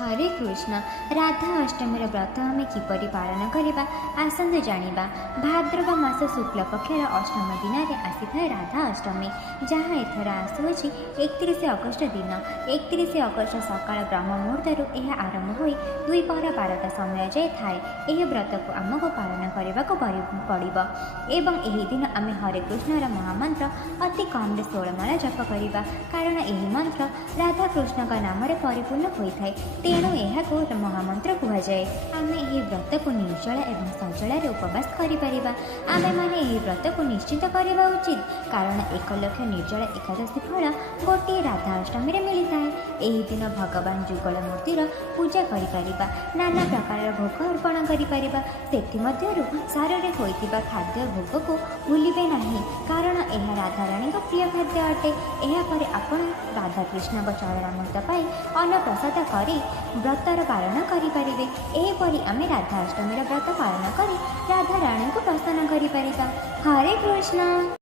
हरे कृष्ण। राधा अष्टमी व्रत आम किपरि पालन करवा आसतु जानिबा। भाद्रव मास शुक्ल पक्षर अष्टम दिन में आसी था राधा अष्टमी, जहाँ एथर आसुची 31 अगस्ट दिन। 31 अगस्ट सकाल ब्रह्म मुहूर्त यह आरंभ हो द्विपहर 12टा समय जाए थाए। यह व्रत को आमको पालन करने को पड़ो एवं यही दिन आम हरे कृष्णर महामंत्र अति कम 16 माला जप करवा, कारण यह मंत्र राधा कृष्ण का नाम परिपूर्ण होता है। तेणु यह महामंत्र कहुए। आम यह व्रत को निर्जला एवं सजल उपवास करें। आम मैंने यह व्रत को निश्चित करवा उचित, कारण 1 लक्ष निर्जला एकादशी फल गोटे राधा अष्टमी मिलता है। यही दिन भगवान जुगल मूर्तिर पूजा करिपरिबा, नाना प्रकार भोग अर्पण करिपरिबा। सेथिमध्यरु सारे होइतिबा खाद्य भोग को भूलिबे नहीं, कारण यह राधा रानी का प्रिय खाद्य अटे। यापर आपण राधा कृष्ण चरणामृत पाई अन्न प्रसाद करी व्रतर पालन करें। एहीपरि आम राधा अष्टमी व्रत पालन कर राधा रानी को प्रसन्न करिपरिबा। हरे कृष्ण।